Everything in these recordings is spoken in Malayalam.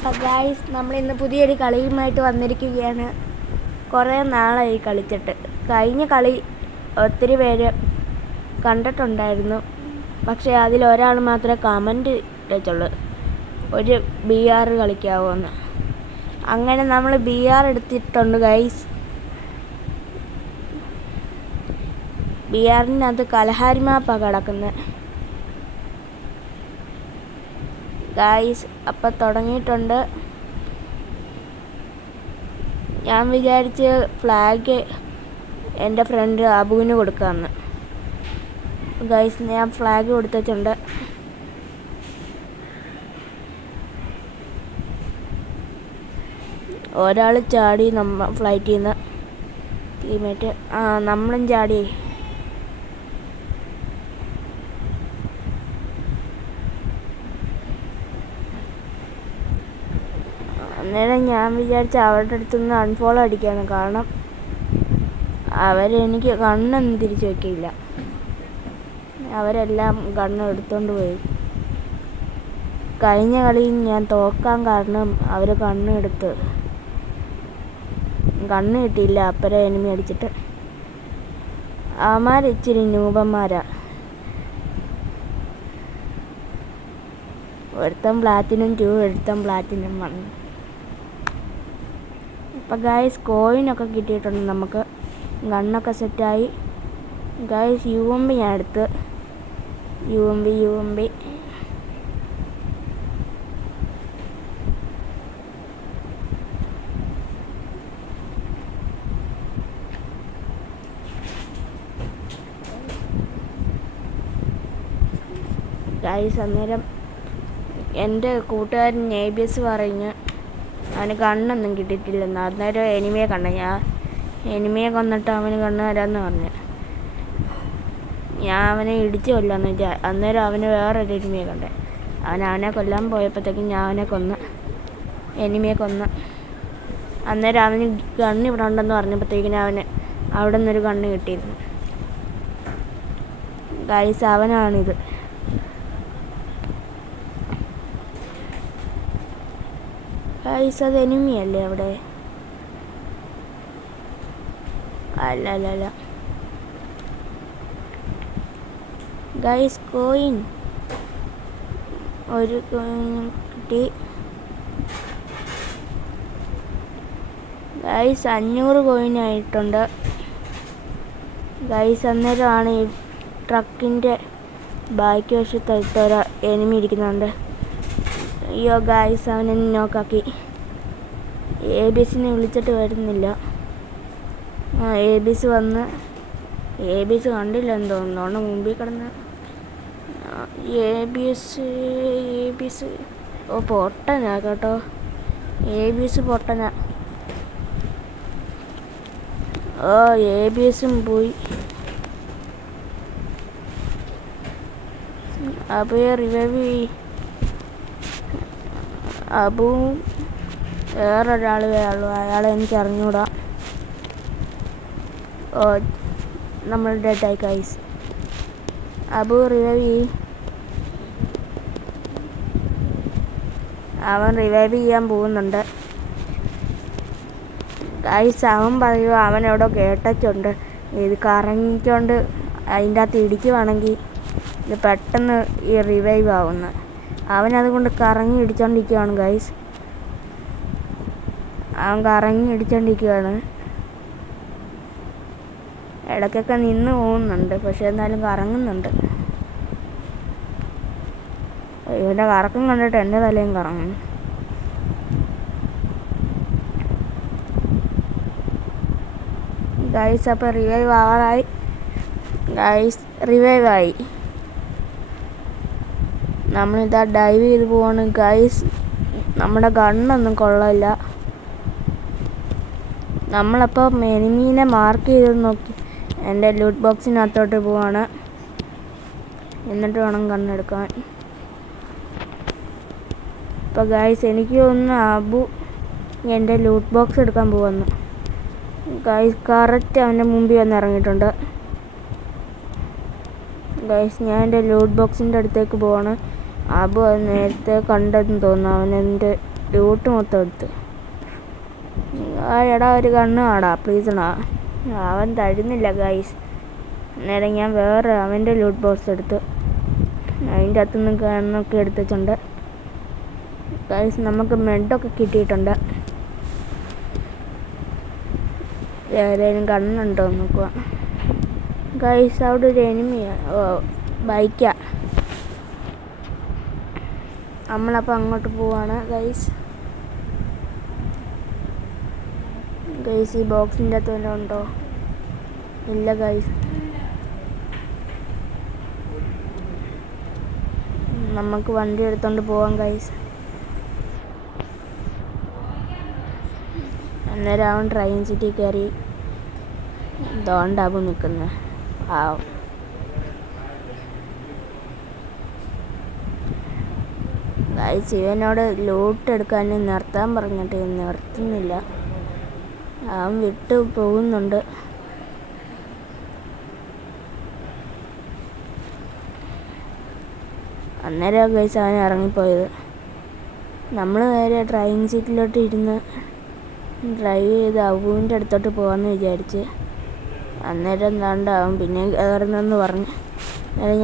അപ്പോൾ ഗായ്സ്, നമ്മളിന്ന് പുതിയൊരു കളിയുമായിട്ട് വന്നിരിക്കുകയാണ്. കുറേ നാളായി കളിച്ചിട്ട്. കഴിഞ്ഞ കളി ഒത്തിരി പേര് കണ്ടിട്ടുണ്ടായിരുന്നു. പക്ഷേ അതിലൊരാൾ മാത്രമേ കമൻറ്റ് ഇട്ടുള്ളൂ, ഒരു BR കളിക്കാവോന്ന്. അങ്ങനെ നമ്മൾ BR എടുത്തിട്ടുണ്ട് ഗൈസ്. BRനകത്ത് കലഹാരി മാപ്പാണ് കിടക്കുന്നത് ഗായ്സ്. അപ്പം തുടങ്ങിയിട്ടുണ്ട്. ഞാൻ വിചാരിച്ച് ഫ്ലാഗ് എൻ്റെ ഫ്രണ്ട് അബുവിന് കൊടുക്കാമെന്ന്. ഗായ്സ്, ഞാൻ ഫ്ലാഗ് കൊടുത്തിട്ടുണ്ട്. ഒരാൾ ചാടി, ഫ്ലൈറ്റിൽ നിന്ന് ടീമേറ്റ്. നമ്മളും ചാടി. അന്നേരം ഞാൻ വിചാരിച്ച അവരുടെ അടുത്തുനിന്ന് അൺഫോളോ അടിക്കാണ്. കാരണം അവരെനിക്ക് കണ്ണൊന്നും തിരിച്ചു വയ്ക്കില്ല. അവരെല്ലാം കണ്ണ് എടുത്തുകൊണ്ട് പോയി. കഴിഞ്ഞ കളിയിൽ ഞാൻ തോക്കാൻ കാരണം അവർ കണ്ണ് കിട്ടിയില്ല. അപ്പുറം എനിമി അടിച്ചിട്ട്. അവന്മാർ ഇച്ചിരി ന്യൂബന്മാരാ. ഒരുത്തം പ്ലാറ്റിനം 2, ഒരുത്തം പ്ലാറ്റിനം 1. അപ്പം ഗായ്സ്, കോയിനൊക്കെ കിട്ടിയിട്ടുണ്ട് നമുക്ക്. ഗണ്ണൊക്കെ സെറ്റായി ഗായ്സ്. UMP ഞാൻ എടുത്ത്. UMP guys. അന്നേരം എൻ്റെ കൂട്ടുകാരൻ ABS പറഞ്ഞ് അവന് കണ്ണൊന്നും കിട്ടിയിട്ടില്ലെന്ന്. അന്നേരം എനിമിയെ ഞാൻ എനിമിയെ കൊന്നിട്ട് അവന് കണ്ണ് തരാമെന്ന് പറഞ്ഞു. ഞാൻ അവനെ ഇടിച്ചു കൊല്ലാന്ന് വെച്ചാൽ. അന്നേരം അവന് വേറൊരു എനിമിയെ കണ്ടേ. അവനെ കൊല്ലാൻ പോയപ്പോഴത്തേക്കും ഞാൻ എനിമിയെ കൊന്ന്. അന്നേരം അവന് കണ്ണ് ഇവിടെ ഉണ്ടെന്ന് പറഞ്ഞപ്പോഴത്തേക്കിനും അവന് അവിടെ നിന്നൊരു കണ്ണ് കിട്ടിയിരുന്നു ഗൈസ്. അവനാണിത്. ഗൈസ്, അത് എനിമിയല്ലേ അവിടെ? അല്ല ഗൈസ്. കോയിൻ ഒരു കോയിൻ കിട്ടി ഗൈസ്. 500 കോയിനായിട്ടുണ്ട് ഗൈസ്. അന്നേരമാണ് ഈ ട്രക്കിൻ്റെ ബാക്ക് വശത്തായിട്ടൊരു എനിമി ഇരിക്കുന്നുണ്ട്. അയ്യോ ഗായ്സ്, അവനെ നോക്കാക്കി. ABSനെ വിളിച്ചിട്ട് വരുന്നില്ല. ABS വന്ന്. ABS കണ്ടില്ലെന്ന് തോന്നുന്നു. മുമ്പിൽ കിടന്ന് ABS പൊട്ടനാ കേട്ടോ. ABS പൊട്ടനാ. ABSും പോയി. അപ്പോൾ റിവൈവ് അബുവും വേറൊരാൾ വേയുള്ളൂ. അയാളെ എനിക്ക് അറിഞ്ഞൂടാ. നമ്മൾ ഡെഡായി ഗൈസ്. അബു റിവൈവ് അവൻ റിവൈവ് ചെയ്യാൻ പോകുന്നുണ്ട് ഗൈസ്. അവൻ പറയുക അവനെവിടെ കേട്ടിട്ടുണ്ട്. ഇത് കറങ്ങിക്കൊണ്ട് അതിൻ്റെ അകത്ത് ഇടിക്കുവാണെങ്കിൽ ഇത് പെട്ടെന്ന് ഈ റിവൈവ് ആവുന്നു. അവനതുകൊണ്ട് കറങ്ങി ഇടിച്ചോണ്ടിരിക്കുകയാണ് ഗൈസ്. അവൻ കറങ്ങി ഇടിച്ചോണ്ടിരിക്കുകയാണ്. ഇടയ്ക്കൊക്കെ നിന്ന് പോകുന്നുണ്ട്, പക്ഷെ എന്നാലും കറങ്ങുന്നുണ്ട്. ഇവൻ്റെ കറക്കം കണ്ടിട്ട് എൻ്റെ തലയും കറങ്ങുന്നു ഗൈസ്. അപ്പോൾ റിവൈവ് ആവാറായി ഗൈസ്. റിവൈവായി. നമ്മളിതാ ഡൈവ് ചെയ്ത് പോവാണ് ഗൈസ്. നമ്മുടെ ഗണ്ണൊന്നും കൊള്ളില്ല. നമ്മളപ്പോൾ എനിമീനെ മാർക്ക് ചെയ്ത് നോക്കി എൻ്റെ ലൂട്ട് ബോക്സിനകത്തോട്ട് പോവാണ്. എന്നിട്ട് വേണം കണ്ണെടുക്കാൻ. അപ്പോൾ ഗൈസ്, എനിക്ക് തോന്നുന്നു അബു എൻ്റെ ലൂട്ട് ബോക്സ് എടുക്കാൻ പോവാന്ന് ഗൈസ്. കറക്റ്റ് അവൻ്റെ മുമ്പിൽ വന്ന് ഇറങ്ങിയിട്ടുണ്ട്. ഗൈസ് ഞാൻ എൻ്റെ ലൂട്ട് ബോക്സിൻ്റെ അടുത്തേക്ക് പോവാണ്. അബു അത് നേരത്തെ കണ്ടെന്ന് തോന്നുന്നു. അവനെൻ്റെ ലൂട്ട് മൊത്തം എടുത്ത്. എടാ ഒരു കണ്ണ് ആടാ പ്ലീസണാ. അവൻ തരുന്നില്ല ഗൈസ്. അന്നേരം ഞാൻ വേറെ അവൻ്റെ ലൂട്ട് ബോക്സ് എടുത്ത് അതിൻ്റെ അകത്തുനിന്ന് കണ്ണൊക്കെ എടുത്തിട്ടുണ്ട് ഗൈസ്. നമുക്ക് മെഡൊക്കെ കിട്ടിയിട്ടുണ്ട്. ഏതെങ്കിലും കണ്ണുണ്ടോ നോക്കുക ഗൈസ്. അവിടെ ഒരു എനിമിയാ. ബൈക്കാ. നമ്മളപ്പോൾ അങ്ങോട്ട് പോവാണ് ഗൈസ്. ഈ ബോക്സിൻ്റെ അകത്ത് വല്ലതും ഉണ്ടോ? ഇല്ല ഗൈസ്. നമുക്ക് വണ്ടി എടുത്തോണ്ട് പോവാം ഗൈസ്. അന്നേരം അവൻ ട്രെയിൻ സിറ്റി കയറി ദോണ്ടാവും നിൽക്കുന്നത്. ഗൈസ് ഇവനോട് ലൂട്ട് എടുക്കാൻ നിർത്താൻ പറഞ്ഞിട്ട് നിർത്തുന്നില്ല. അവൻ വിട്ട് പോകുന്നുണ്ട്. അന്നേരം ഗൈസ് അവൻ ഇറങ്ങിപ്പോയത്. നമ്മൾ നേരെ ഡ്രൈവിംഗ് സീറ്റിലോട്ട് ഇരുന്ന് ഡ്രൈവ് ചെയ്ത് അബുവിൻ്റെ അടുത്തോട്ട് പോകാമെന്ന് വിചാരിച്ച്. അന്നേരം എന്താണ്ട് അവൻ പിന്നെ കയറുന്നെന്ന് പറഞ്ഞ്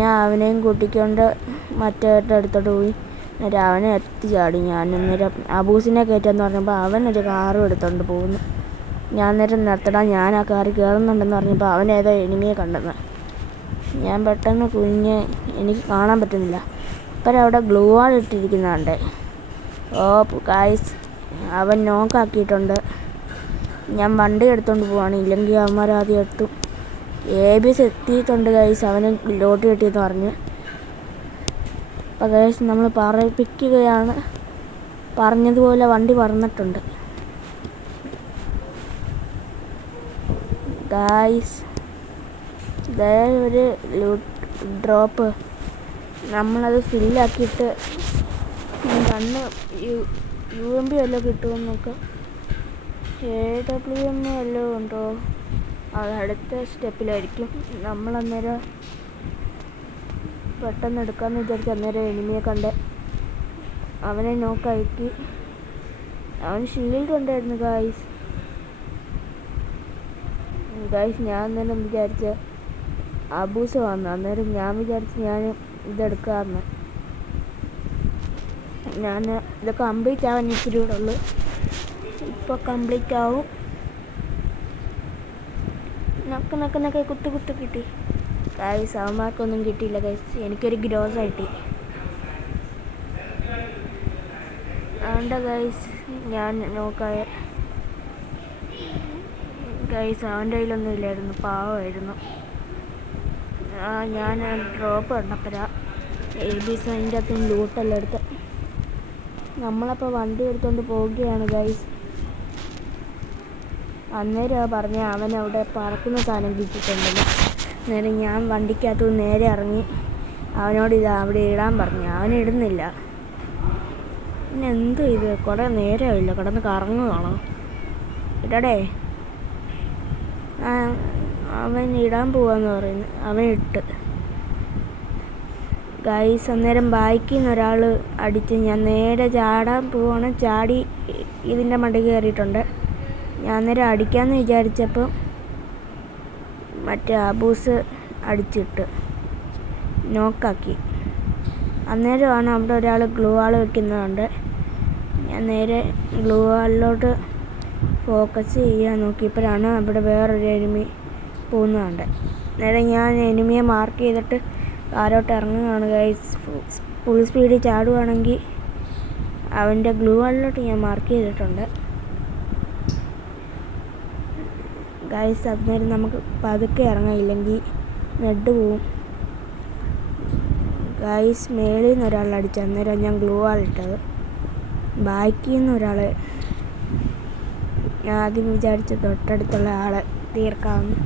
ഞാൻ അവനെയും കൂട്ടിക്കൊണ്ട് മറ്റേവരുടെ അടുത്തോട്ട് പോയി. അന്നേരം അവനെ എത്തി ചാടി. ഞാൻ അന്നേരം അബൂസിനെ കയറ്റാന്ന് പറഞ്ഞപ്പോൾ അവനൊരു കാറും എടുത്തോണ്ട് പോകുന്നു. ഞാൻ അന്നേരം നിർത്തടാ, ഞാൻ ആ കാറിൽ കയറുന്നുണ്ടെന്ന് പറഞ്ഞപ്പോൾ അവൻ ഏതോ എനിമിയെ കണ്ടെന്ന്. ഞാൻ പെട്ടെന്ന് കുഞ്ഞ് എനിക്ക് കാണാൻ പറ്റുന്നില്ല. അപ്പം അവിടെ ഗ്ലൂ വാൾ ഇട്ടിരിക്കുന്നുണ്ട്. ഗൈസ് അവൻ നോക്കാക്കിയിട്ടുണ്ട്. ഞാൻ വണ്ടി എടുത്തോണ്ട് പോവാണ്, ഇല്ലെങ്കിൽ അവന്മാർ ആദ്യം എത്തും. ABS എത്തിയിട്ടുണ്ട് ഗൈസ്. അവന് ലോട്ട് കിട്ടിയെന്ന് പറഞ്ഞ്. അപ്പോൾ ഗൈസ് നമ്മൾ പറയിപ്പിക്കുകയാണ്. പറഞ്ഞതുപോലെ വണ്ടി പറന്നിട്ടുണ്ട് ഗൈസ്. ഒരു ഡ്രോപ്പ് നമ്മളത് ഫില്ലാക്കിയിട്ട് കണ്ണ് UMP വല്ലതും കിട്ടുമെന്ന് നോക്കാം. AWM വല്ലതും ഉണ്ടോ? അത് അടുത്ത സ്റ്റെപ്പിലായിരിക്കും. നമ്മളന്നേരം പെട്ടെന്ന് എടുക്കാമെന്ന് വിചാരിച്ച് അന്നേരം എനിമിയെ കണ്ട് അവനെ നോക്കാക്കി. അവൻ ഷീൽഡ് ഉണ്ടായിരുന്നു ഗൈസ്. ഞാൻ അന്നേരം വിചാരിച്ച് അബൂസ് വന്നു. അന്നേരം ഞാൻ വിചാരിച്ച് ഞാൻ ഇതെടുക്കാമെന്ന്. ഞാൻ ഇത് കംപ്ലീറ്റ് ആവാൻ ഇച്ചിരി കൂടെ ഉള്ളു. ഇപ്പോൾ കംപ്ലീറ്റ് ആവും. നക്ക് കുത്ത് കിട്ടി ഗൈസ്. അവന്മാർക്കൊന്നും കിട്ടിയില്ല ഗൈസ്. എനിക്കൊരു ഗ്രോസ് കിട്ടി. അതുകൊണ്ട് ഗൈസ് ഞാൻ നോക്കായ ഗൈസ് അവൻ്റെ കയ്യിലൊന്നും ഇല്ലായിരുന്നു, പാവമായിരുന്നു. ഞാൻ ഡ്രോപ്പ് കണ്ടപ്പോഴാ ABS അതിൻ്റെ അകത്ത് ലൂട്ടെല്ലാം എടുത്ത്. നമ്മളപ്പോൾ വണ്ടി എടുത്തുകൊണ്ട് പോവുകയാണ് ഗൈസ്. അന്നേരം പറഞ്ഞ അവനവിടെ പറക്കുന്ന സാധനം കിട്ടിയിട്ടുണ്ടല്ലോ. അന്നേരം ഞാൻ വണ്ടിക്കകത്ത് നേരെ ഇറങ്ങി അവനോട് ഇത് അവിടെ ഇടാൻ പറഞ്ഞു. അവനിടുന്നില്ല. പിന്നെ എന്ത് ഇത് കുറേ നേരമില്ല, കിടന്ന് കറങ്ങുകയാണോ? ഇടടേ. അവൻ ഇടാൻ പോവാന്ന് പറയുന്നു. അവൻ ഇട്ട് ഗൈസ്. അന്നേരം ബൈക്കിൽ നിന്ന് ഒരാൾ അടിച്ച് ഞാൻ നേരെ ചാടാൻ പോവാണ്. ചാടി ഇതിൻ്റെ മണ്ടയ്ക്ക് കയറിയിട്ടുണ്ട്. ഞാൻ അന്നേരം അടിക്കാമെന്ന് വിചാരിച്ചപ്പോൾ മറ്റേ അബൂസ് അടിച്ചിട്ട് നോക്കാക്കി. അന്നേരമാണ് അവിടെ ഒരാൾ ഗ്ലൂ വാൾ വെക്കുന്നതുണ്ട്. ഞാൻ നേരെ ഗ്ലൂ വാളിലോട്ട് ഫോക്കസ് ചെയ്യാൻ നോക്കിയപ്പോഴാണ് അവിടെ വേറൊരു എനിമി പോകുന്നതുണ്ട്. നേരെ ഞാൻ എനിമിയെ മാർക്ക് ചെയ്തിട്ട് കാരോട്ട് ഇറങ്ങുകയാണ് ഗൈസ്. ഫുൾ സ്പീഡിൽ ചാടുവാണെങ്കിൽ അവൻ്റെ ഗ്ലൂ വാളിലോട്ട് ഞാൻ മാർക്ക് ചെയ്തിട്ടുണ്ട് ഗൈസ്. അന്നേരം നമുക്ക് പതുക്കെ ഇറങ്ങാം, ഇല്ലെങ്കിൽ നെഡ് പോവും ഗൈസ്. മേളിൽ നിന്ന് ഒരാൾ അടിച്ചു. അന്നേരം ഞാൻ ഗ്ലൂ വാൾ ഇട്ടത്. ബാക്കിൽ നിന്ന് ഒരാൾ ഞാൻ ആദ്യം വിചാരിച്ച് തൊട്ടടുത്തുള്ള ആളെ തീർക്കാമെന്ന്.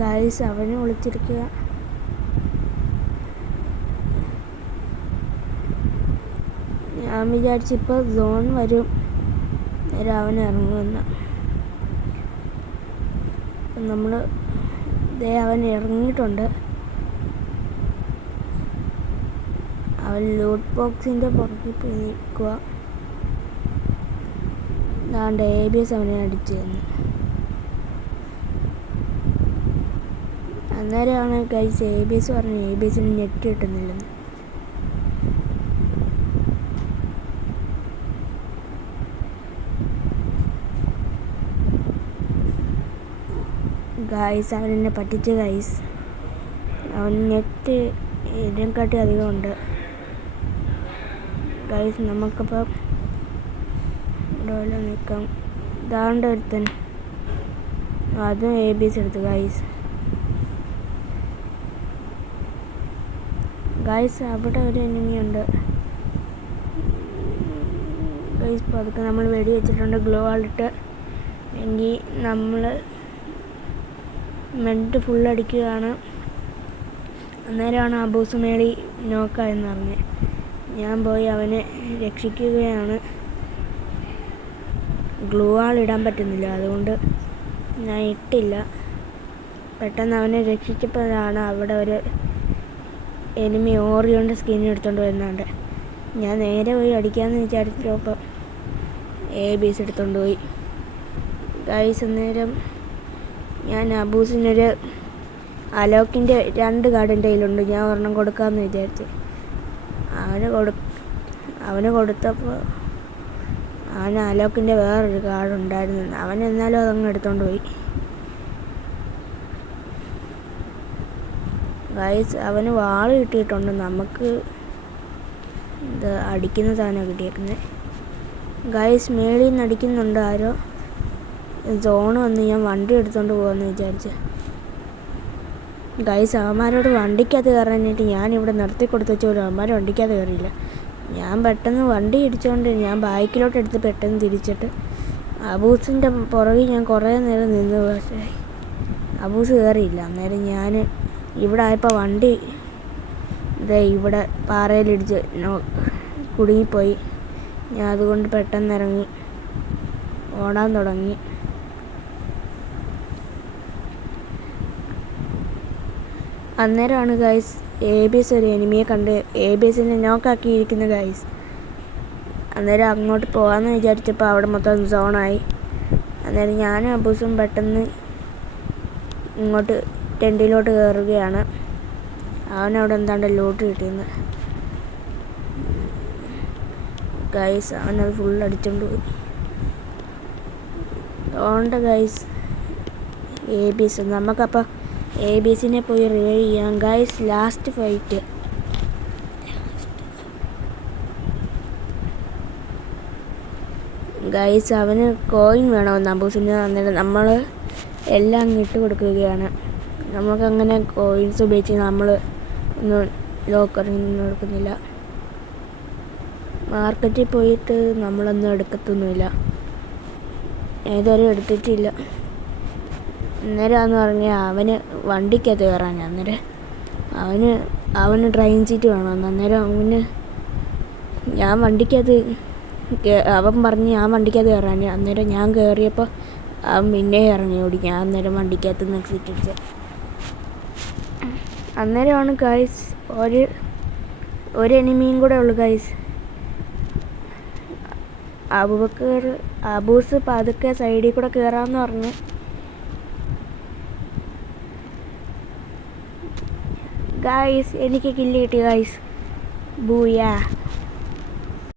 ഗൈസ് അവന് ഒളിച്ചിരിക്കുക. ഞാൻ വിചാരിച്ചിപ്പോൾ സോൺ വരും, നേരെ അവൻ ഇറങ്ങുമെന്ന്. നമ്മൾ അവൻ ഇറങ്ങിയിട്ടുണ്ട്. അവൻ ലൂട്ട് ബോക്സിൻ്റെ പുറകിൽ പോയി നിൽക്കുക. അതാണ്ട് ABS അവനെ അടിച്ചു തന്നു. അന്നേരമാണ് ഗൈസ് ABS പറഞ്ഞു ABSന് നെറ്റ് കിട്ടുന്നില്ലെന്ന്. ഗൈസ് അവനെന്നെ പറ്റിച്ച് ഗൈസ്. അവൻ നെറ്റ് ഇതിനെക്കാട്ടി അധികം ഉണ്ട് ഗൈസ്. നമുക്കപ്പം ഇവിടെ നിൽക്കാം. ഇതാണ്ട് ഒരുത്തൻ അതും ABS എടുത്തു ഗൈസ്. ഗൈസ് അവിടെ ഒരു എനിമിയുണ്ട് ഗൈസ്. പതുക്കെ നമ്മൾ വെടി വെച്ചിട്ടുണ്ട് ഗ്ലോ ആളിട്ട്. എങ്കിൽ നമ്മൾ മെഡ് ഫുള്ളടിക്കുകയാണ്. അന്നേരമാണ് അബൂസ് മേളി നോക്കായെന്ന് പറഞ്ഞത്. ഞാൻ പോയി അവനെ രക്ഷിക്കുകയാണ്. ഗ്ലൂ ആളിടാൻ പറ്റുന്നില്ല, അതുകൊണ്ട് ഞാൻ ഇട്ടില്ല. പെട്ടെന്ന് അവനെ രക്ഷിച്ചപ്പോഴാണ് അവിടെ ഒരു എനിമി ഓറിയോൻ്റെ സ്കിൻ എടുത്തുകൊണ്ട് വരുന്നുണ്ട്. ഞാൻ നേരെ പോയി അടിക്കാമെന്ന് വിചാരിച്ചപ്പോൾ ABS എടുത്തുകൊണ്ട് പോയി ഗൈസ്. അന്നേരം ഞാൻ അബൂസിനൊരു അലോക്കിൻ്റെ 2 കാർഡ് എൻ്റെ കയ്യിലുണ്ട്. ഞാൻ ഒരെണ്ണം കൊടുക്കാമെന്ന് വിചാരിച്ച് അവന് കൊടുത്തപ്പോൾ അവന് അലോക്കിൻ്റെ വേറൊരു കാർഡ് ഉണ്ടായിരുന്നു. അവൻ എന്നാലും അതങ്ങ് എടുത്തുകൊണ്ട് പോയി ഗൈസ്. അവന് വാള് കിട്ടിയിട്ടുണ്ട്. നമുക്ക് ഇത് അടിക്കുന്ന സാധനമാണ് കിട്ടിയേക്കുന്നത് ഗൈസ്. മേളിൽ നിന്ന് അടിക്കുന്നുണ്ട് ആരോ. സോണ് വന്ന് ഞാൻ വണ്ടി എടുത്തുകൊണ്ട് പോകാമെന്ന് വിചാരിച്ച് ഗൈസ്. അവന്മാരോട് വണ്ടിക്കകത്ത് കയറാനായിട്ട് ഞാനിവിടെ നിർത്തി കൊടുത്തു വെച്ചോലും അവന്മാർ വണ്ടിക്കകത്ത് കയറിയില്ല. ഞാൻ പെട്ടെന്ന് വണ്ടി ഇടിച്ചുകൊണ്ട് ഞാൻ ബൈക്കിലോട്ട് എടുത്ത് പെട്ടെന്ന് തിരിച്ചിട്ട് അബൂസിൻ്റെ പുറകിൽ ഞാൻ കുറേ നേരം നിന്ന്. പക്ഷേ അബൂസ് കയറിയില്ല. അന്നേരം ഞാൻ ഇവിടെ ആയപ്പോൾ വണ്ടി ഇവിടെ പാറയിലിടിച്ച് കുടുങ്ങിപ്പോയി. ഞാൻ അതുകൊണ്ട് പെട്ടെന്ന് ഇറങ്ങി ഓടാൻ തുടങ്ങി. അന്നേരമാണ് ഗൈസ് ABS ഒരു എനിമിയെ കണ്ട് ABSനെ നോക്കാക്കിയിരിക്കുന്ന ഗൈസ്. അന്നേരം അങ്ങോട്ട് പോകാമെന്ന് വിചാരിച്ചപ്പോൾ അവിടെ മൊത്തം സോണായി. അന്നേരം ഞാനും അബൂസും പെട്ടെന്ന് ഇങ്ങോട്ട് ടെൻറ്റിലോട്ട് കയറുകയാണ്. അവനവിടെ എന്താണ്ട് ലൂട്ട് കിട്ടിയെന്ന് ഗൈസ്. അവനത് ഫുൾ അടിച്ചുകൊണ്ട് പോയി. അതുകൊണ്ട് ഗൈസ് ABS നമുക്കപ്പോൾ ABSനെ പോയി റിവൈവ് ചെയ്യാം ഗൈസ്. Last fight guys. അവന് കോയിൻ വേണമെന്ന് അബൂസിന്. അന്നേരം നമ്മൾ എല്ലാം ഇട്ട് കൊടുക്കുകയാണ്. നമുക്കങ്ങനെ കോയിൻസ് ഉപയോഗിച്ച് നമ്മൾ ഒന്നും ലോക്കറിൽ നിന്നും എടുക്കുന്നില്ല. മാർക്കറ്റിൽ പോയിട്ട് നമ്മളൊന്നും എടുക്കത്തൊന്നുമില്ല. ഏതായാലും എടുത്തിട്ടില്ല. അന്നേരമാണെന്ന് പറഞ്ഞാൽ അവന് വണ്ടിക്കകത്ത് കയറാൻ. അന്നേരം അവന് ഡ്രൈവിംഗ് സീറ്റ് വേണമെന്ന്. അന്നേരം ഞാൻ വണ്ടിക്കകത്ത് അവൻ പറഞ്ഞ് ഞാൻ വണ്ടിക്കകത്ത് കയറാൻ. അന്നേരം ഞാൻ കയറിയപ്പോൾ അവൻ പിന്നെ ഇറങ്ങി ഓടി. ഞാൻ അന്നേരം വണ്ടിക്കകത്ത് നിന്ന് എക്സിറ്റ് അടിച്ചത്. അന്നേരമാണ് ഗൈസ് ഒരു എനിമിയും കൂടെ ഉള്ളു ഗൈസ്. അബൂസ് പതുക്കെ സൈഡിൽ കൂടെ കയറാമെന്ന് പറഞ്ഞു. ഗൈസ് എനിക്ക് കില്ല് കിട്ടി ഗൈസ്. ബൂയാ.